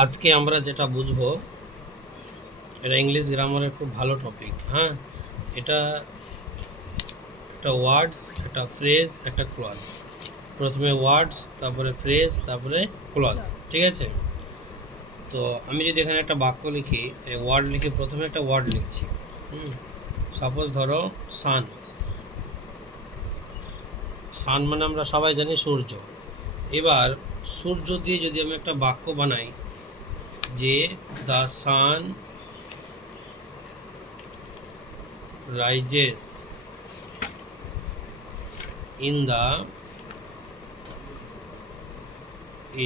আজকে আমরা যেটা বুঝবো এটা ইংলিশ গ্রামারের খুব ভালো টপিক। হ্যাঁ, এটা একটা ওয়ার্ডস, একটা ফ্রেজ, একটা ক্লজ। প্রথমে ওয়ার্ডস, তারপরে ফ্রেজ, তারপরে ক্লজ। ঠিক আছে? তো আমি যদি এখানে একটা বাক্য লিখি, ওয়ার্ড লিখে প্রথমে একটা ওয়ার্ড লিখছি। সাপোজ ধরো সান। সান মানে আমরা সবাই জানি সূর্য। এবার সূর্য দিয়ে যদি আমি একটা বাক্য বানাই যে the sun rises in the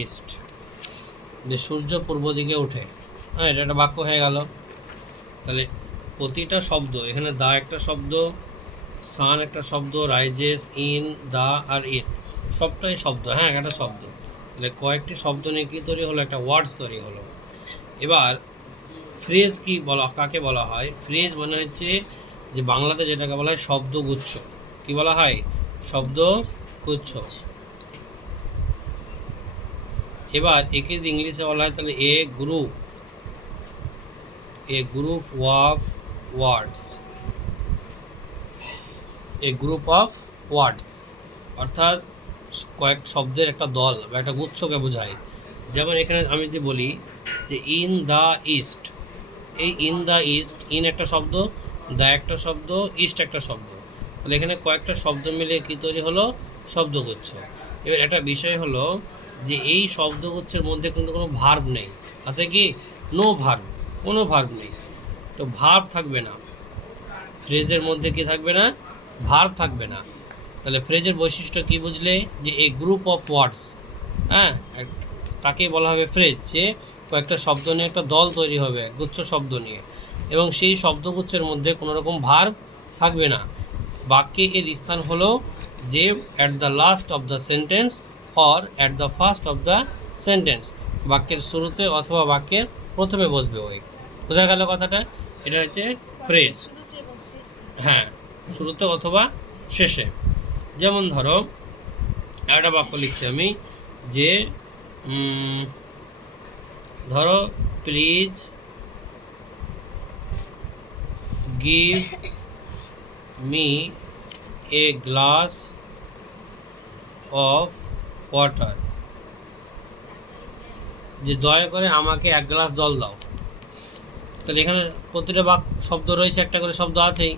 east, যে সূর্য পূর্ব দিকে ওঠে। হ্যাঁ, এটা একটা বাক্য হয়ে গেল। তাহলে প্রতিটা শব্দ, এখানে দা একটা শব্দ, সান একটা শব্দ, রাইজেস, ইন, দা আর ইস্ট সবটাই শব্দ। হ্যাঁ, একটা শব্দ। তাহলে কয়েকটি শব্দ নিয়ে কী তৈরি হলো? একটা ওয়ার্ডস তৈরি হলো। এবার ফ্রেজ কি বলা, কাকে বলা হয়? ফ্রেজ মানে হচ্ছে যে বাংলাতে যেটাকে বলা হয় শব্দগুচ্ছ। কি বলা হয়? শব্দগুচ্ছ। এবার একে যদি ইংলিশে বলা হয় তাহলে a group of words. A group of words অর্থাৎ কয়েক শব্দের একটা দল বা একটা গুচ্ছকে বোঝায়। যেমন এখানে আমি যদি বলি যে ইন দ্য ইস্ট, এই ইন দ্য ইস্ট, ইন একটা শব্দ, দ্য একটা শব্দ, ইস্ট একটা শব্দ। তাহলে এখানে কয়েকটা শব্দ মিলে কী তৈরি হলো? শব্দগুচ্ছ। এবার একটা বিষয় হলো যে এই শব্দগুচ্ছের মধ্যে কিন্তু কোনো ভার্ব নেই। আছে কি? নো ভার্ব, কোনো ভার্ব নেই। তো ভার্ব থাকবে না ফ্রেজের মধ্যে। কি থাকবে না? ভার্ব থাকবে না। তাহলে ফ্রেজের বৈশিষ্ট্য কি বুঝলে? যে এ গ্রুপ অফ ওয়ার্ডস। হ্যাঁ, তাকেই বলা হবে ফ্রেজ। যে কয়েকটা শব্দ নিয়ে একটা দল তৈরি হবে, গুচ্ছ শব্দ নিয়ে, এবং সেই শব্দগুচ্ছের মধ্যে কোনো রকম ভার্ব থাকবে না। বাক্যে এর স্থান হলো যে at the last of the sentence or at the first of the sentence, বাক্যের শুরুতে অথবা বাক্যের প্রথমে বসবে ওই। বোঝা গেল কথাটা? এটা হচ্ছে ফ্রেজ। হ্যাঁ, শুরুতে অথবা শেষে। যেমন ধরো একটা বাক্য লিখছি আমি যে ধরো please give me a glass of water, যে দয়া করে আমাকে এক গ্লাস জল দাও। তাহলে এখানে প্রতিটা শব্দ রয়েছে, একটা করে শব্দ আছেই,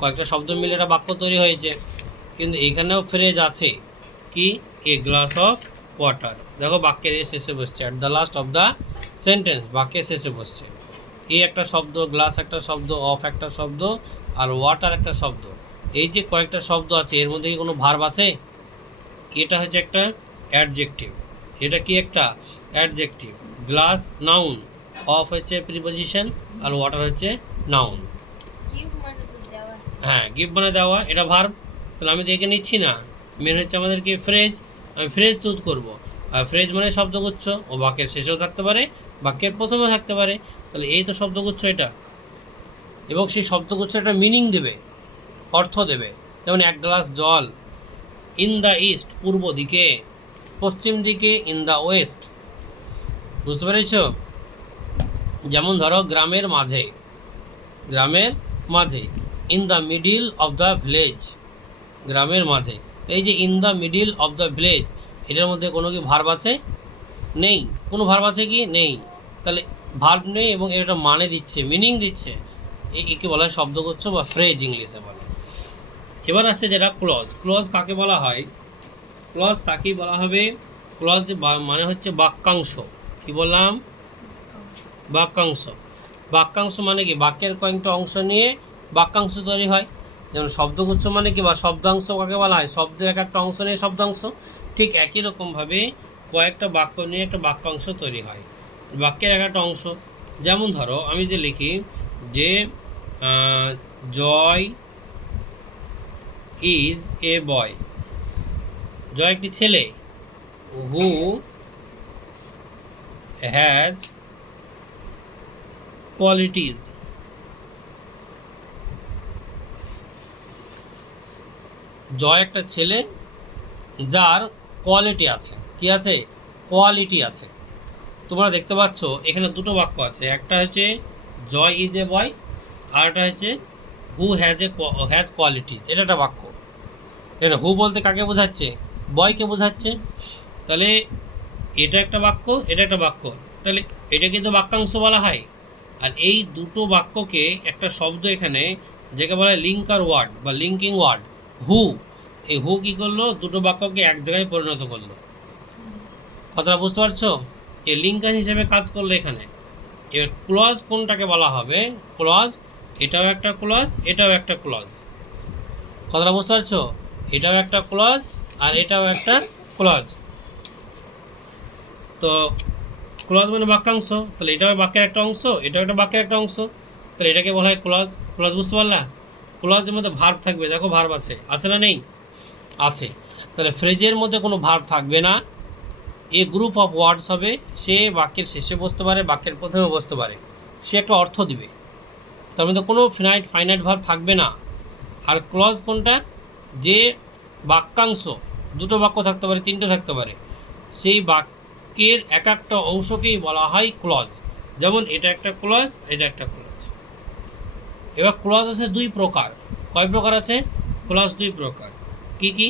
কয়েকটা শব্দ মিলে একটা বাক্য তৈরি হয়েছে। কিন্তু এখানেও ফ্রেজ আছে কি? A glass of water. দেখো বাক্যের শেষে বসছে, at the last of the sentence, বাক্যের শেষে বসছে। এ একটা শব্দ, গ্লাস একটা শব্দ, অফ একটা শব্দ, আর ওয়াটার একটা শব্দ। এই যে কয়েকটা শব্দ আছে, এর মধ্যে কি কোনো ভার্ব আছে? এটা হচ্ছে একটা অ্যাডজেক্টিভ। এটা কি? একটা অ্যাডজেক্টিভ। গ্লাস নাউন, অফ হচ্ছে প্রিপোজিশন, আর ওয়াটার হচ্ছে নাউন। হ্যাঁ, গিভ মানে দেওয়া, এটা ভার্ব। তাহলে আমি তো একে নিচ্ছি না। মেন হচ্ছে আমাদের কি? ফ্রেজ। আমি ফ্রেজ চুজ করব। আর ফ্রেজ মানে শব্দগুচ্ছ, ও বাক্যের শেষেও থাকতে পারে, বাক্যের প্রথমেও থাকতে পারে। তাহলে এই তো শব্দগুচ্ছ এটা, এবং সেই শব্দগুচ্ছ একটা মিনিং দেবে, অর্থ দেবে। যেমন এক গ্লাস জল, ইন দ্য ইস্ট পূর্ব দিকে, পশ্চিম দিকে ইন দ্য ওয়েস্ট। বুঝতে পেরেছ? যেমন ধরো গ্রামের মাঝে, গ্রামের মাঝে, in the middle of the village, গ্রামের মাঝে। এই যে in the middle of the village, এটার মধ্যে কোনো কি ভার্ব আছে? নেই। কোনো ভার্ব আছে কি? নেই। তাহলে ভার্ব নেই এবং এটা মানে দিচ্ছে, মিনিং দিচ্ছে। একে বলা হয় শব্দগুচ্ছ বা ফ্রেজ ইংলিশে বলে। এবার আসছে যেটা ক্লজ। ক্লজ কাকে বলা হয়? ক্লজ তাকেই বলা হবে, ক্লজ মানে হচ্ছে বাক্যাংশ। কি বললাম? বাক্যাংশ। বাক্যাংশ মানে কি? বাক্যের কয়েকটা অংশ নিয়ে বাক্যাংশ তৈরি হয়। যেমন শব্দগুচ্ছ মানে কি, বা শব্দাংশ কাকে বলা হয়? শব্দের এক একটা অংশ নিয়ে শব্দাংশ। ঠিক একই রকমভাবে কয়েকটা বাক্য নিয়ে একটা বাক্যাংশ তৈরি হয়, বাক্যের এক একটা অংশ। যেমন ধরো আমি যে লিখি যে জয় ইজ এ বয়, জয় একটি ছেলে, হু হ্যাজ কোয়ালিটিজ, জয় একটা ছেলে যার কোয়ালিটি আছে। কি আছে? কোয়ালিটি আছে। তোমরা দেখতে পাচ্ছ এখানে দুটো বাক্য আছে, একটা হচ্ছে জয় ইজ এ বয়, আর একটা হচ্ছে হু হ্যাজ কোয়ালিটিজ। এটা একটা বাক্য। এখানে হু বলতে কাকে বোঝাচ্ছে? বয়কে বোঝাচ্ছে। তাহলে এটা একটা বাক্য, এটা একটা বাক্য, তাহলে এটা কিন্তু বাক্যাংশ বলা হয়। আর এই দুটো বাক্যকে একটা শব্দ এখানে, যাকে বলা হয় লিঙ্কার ওয়ার্ড বা লিঙ্কিং ওয়ার্ড, হু, এই হু কী করলো? দুটো বাক্যকে এক জায়গায় পরিণত করলো। কথাটা বুঝতে পারছো? এই লিঙ্কার হিসেবে কাজ করলো এখানে। এবার ক্লজ কোনটাকে বলা হবে? ক্লজ, এটাও একটা ক্লজ, এটাও একটা ক্লজ। কথাটা বুঝতে পারছো? এটাও একটা ক্লজ আর এটাও একটা ক্লজ। তো ক্লজ মানে বাক্যাংশ, তাহলে এটাও বাক্যের একটা অংশ, এটাও একটা বাক্যের একটা অংশ, তাহলে এটাকে বলা হয় ক্লজ। ক্লজ বুঝতে পারলা? ক্লজের মধ্যে ভার্ব থাকবে, দেখো ভার্ব আছে, আছে না নেই? আছে। তাহলে ফ্রেজের মধ্যে কোনো ভার্ব থাকবে না, এ গ্রুপ অফ ওয়ার্ডস হবে, সে বাক্যের শেষে বসতে পারে, বাক্যের প্রথমে বসতে পারে, সে একটা অর্থ দিবে, তার মধ্যে কোনো ফাইনাইট ভার্ব থাকবে না। আর ক্লজ কোনটা? যে বাক্যাংশ, দুটো বাক্য থাকতে পারে, তিনটে থাকতে পারে, সেই বাক্যের এক একটা অংশকেই বলা হয় ক্লজ। যেমন এটা একটা ক্লজ, এটা একটা ক্লজ। এবার ক্লজ আছে দুই প্রকার। কয় প্রকার আছে? ক্লজ দুই প্রকার। কি কি?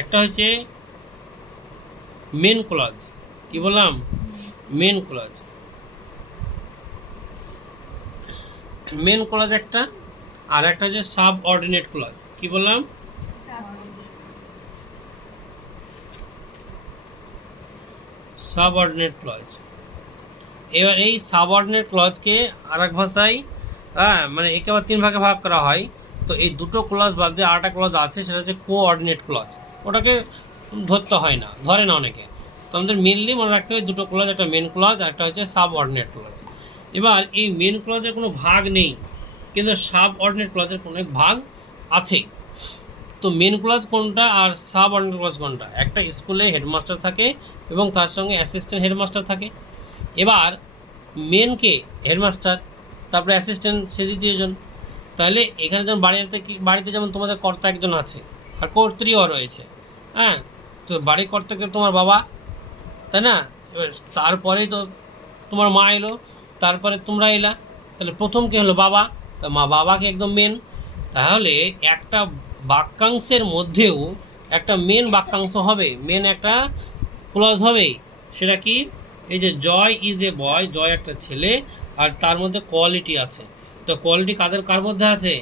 একটা হচ্ছে মেন ক্লজ। কি বললাম? Main clause. মেন ক্লজ একটা, আর একটা হচ্ছে সাব অর্ডিনেট ক্লজ। কি বললাম? Subordinate clause. এবার এই সাব অর্ডিনেট ক্লজকে আর এক ভাষায় মানে একে আবার তিন ভাগে ভাগ করা হয়। তো এই দুটো ক্লজ বাদ দিয়ে আরেকটা ক্লজ আছে, সেটা হচ্ছে কোঅর্ডিনেট ক্লজ। ওটাকে ধরতে হয় না, ধরে না অনেকে। তো আমাদের মেনলি মনে রাখতে হবে দুটো ক্লজ, একটা মেন ক্লজ আর একটা হচ্ছে সাব অর্ডিনেট ক্লজ। এবার এই মেন ক্লজের কোনো ভাগ নেই, কিন্তু সাব অর্ডিনেট ক্লজের কোনো এক ভাগ আছে। তো মেন ক্লজ কোনটা আর সাব অর্ডিনেট ক্লজ কোনটা? একটা স্কুলে হেডমাস্টার থাকে এবং তার সঙ্গে অ্যাসিস্ট্যান্ট হেডমাস্টার থাকে। এবার মেনকে হেডমাস্টার, তারপরে অ্যাসিস্ট্যান্ট সে দ্বিতীয়জন। তাহলে এখানে যেমন বাড়িতে যেমন তোমাদের কর্তা একজন আছে আর কর্ত্রীও রয়েছে, হ্যাঁ। তো বাড়ির কর্তাকে তোমার বাবা, তাই না? এবার তারপরেই তো তোমার মা এলো, তারপরে তোমরা এলা, তাহলে প্রথম কে হলো? বাবা। তা বাবাকে একদম মেন। তাহলে একটা বাক্যাংশের মধ্যেও একটা মেন বাক্যাংশ হবে, মেন একটা ক্লজ হবে। সেটা কি? এই যে জয় ইজ এ বয়, জয় একটা ছেলে, আর তার মধ্যে কোয়ালিটি আছে। তো কোয়ালিটি কার মধ্যে আছে?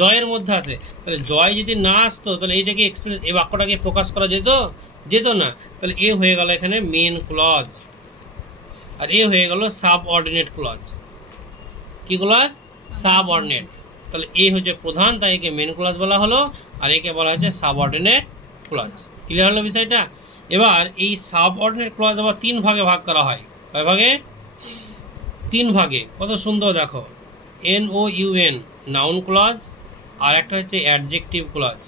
জয়ের মধ্যে আছে। তাহলে জয় যদি না আসতো তাহলে এইটাকে এক্সপ্রেস, এই বাক্যটাকে প্রকাশ করা যেত না। তাহলে এ হয়ে গেল এখানে মেন ক্লজ, আর এ হয়ে গেল সাব অর্ডিনেট ক্লজ। কি ক্লজ? Sub ordinate. তাহলে এ হচ্ছে প্রধান, তাই একে মেন ক্লজ বলা হলো, আর একে বলা হচ্ছে সাব অর্ডিনেট ক্লজ। ক্লিয়ার হলো বিষয়টা? এবার এই সাব অর্ডিনেট ক্লজ আবার তিন ভাগে ভাগ করা হয়। কয় ভাগে? তিন ভাগে। কত সুন্দর দেখো, NOUN নাউন ক্লজ, আর একটা হচ্ছে অ্যাডজেক্টিভ ক্লজ,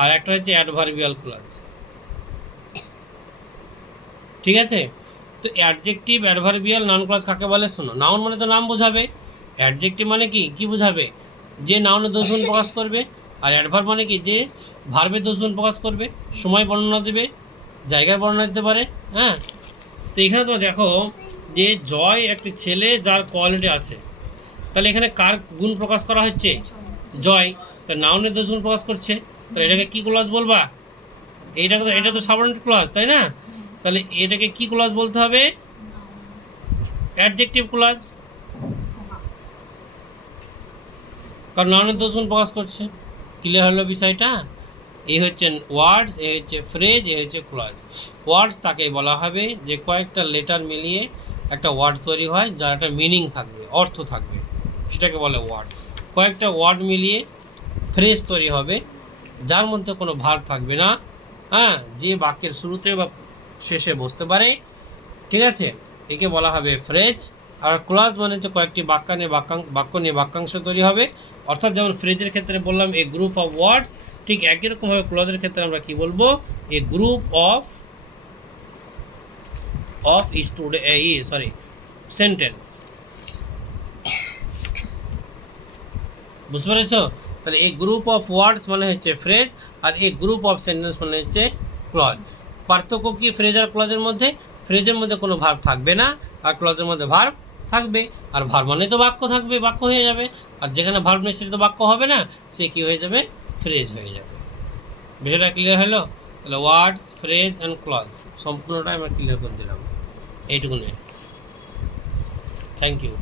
আর একটা হচ্ছে অ্যাডভার্বিয়াল ক্লজ। ঠিক আছে? তো অ্যাডজেক্টিভ, অ্যাডভার্বিয়াল, নাউন ক্লজ কাকে বলে? শোনো, নাউন মানে তো নাম বোঝাবে, অ্যাডজেক্টিভ মানে কি বোঝাবে? যে নাউনের দোষগুণ প্রকাশ করবে, আর অ্যাডভার্ব মানে কি? যে ভার্বের দোষগুণ প্রকাশ করবে, সময় বর্ণনা দেবে, জায়গার বর্ণনা দিতে পারে, হ্যাঁ। তো এখানে তোমরা দেখো যে জয় একটি ছেলে যার কোয়ালিটি আছে, তাহলে এখানে কার গুণ প্রকাশ করা হচ্ছে? জয়। তা নাউনের দোষগুণ প্রকাশ করছে, তাহলে এটাকে কি ক্লজ বলবা? এটা তো সাবঅর্ডিনেট ক্লজ, তাই না? তাহলে এটাকে কি ক্লজ বলতে হবে? অ্যাডজেক্টিভ ক্লজ, কারণ নাউনের দোষগুণ প্রকাশ করছে। ক্লিয়ার হলো বিষয়টা? এই হচ্ছে ওয়ার্ডস, এই হচ্ছে ফ্রেজ, এই হচ্ছে ক্লজ। ওয়ার্ডস তাকে বলা হবে যে কয়েকটা লেটার মিলিয়ে একটা ওয়ার্ড তৈরি হয়, যার একটা মিনিং থাকবে, অর্থ থাকবে, সেটাকে বলে ওয়ার্ড। কয়েকটা ওয়ার্ড মিলিয়ে ফ্রেজ তৈরি হবে, যার মধ্যে কোনো ভার্ব থাকবে না, হ্যাঁ, যে বাক্যের শুরুতে বা শেষে বসতে পারে। ঠিক আছে? একে বলা হবে ফ্রেজ। আর ক্লজ মানে হচ্ছে কয়েকটি বাক্য নিয়ে বাক্যাংশ তৈরি হবে। অর্থাৎ যেমন ফ্রেজের ক্ষেত্রে বললাম এ গ্রুপ অফ ওয়ার্ডস, ঠিক একই রকমভাবে ক্লজের ক্ষেত্রে আমরা কি বলবো? এ গ্রুপ অফ সেন্টেন্স। বুঝতে পেরেছ? তাহলে এই গ্রুপ অফ ওয়ার্ডস মানে হচ্ছে ফ্রেজ, আর এই গ্রুপ অফ সেন্টেন্স মানে হচ্ছে ক্লজ। পার্থক্য কি ফ্রেজ আর ক্লজের মধ্যে? ফ্রেজের মধ্যে কোনো ভার্ব থাকবে না, আর ক্লজের মধ্যে ভার্ব থাকবে। আর ভার্ব মানে তো বাক্য থাকবে, বাক্য হয়ে যাবে। আর যেখানে ভার্ব নেই সেটা তো বাক্য হবে না, সে কী হয়ে যাবে? ফ্রেজ হয়ে যাবে। বিষয়টা ক্লিয়ার হলো? তাহলে ওয়ার্ডস, ফ্রেজ অ্যান্ড ক্লজ সম্পূর্ণটাই আমরা ক্লিয়ার করে দিলাম এইটুকুনে। Thank you.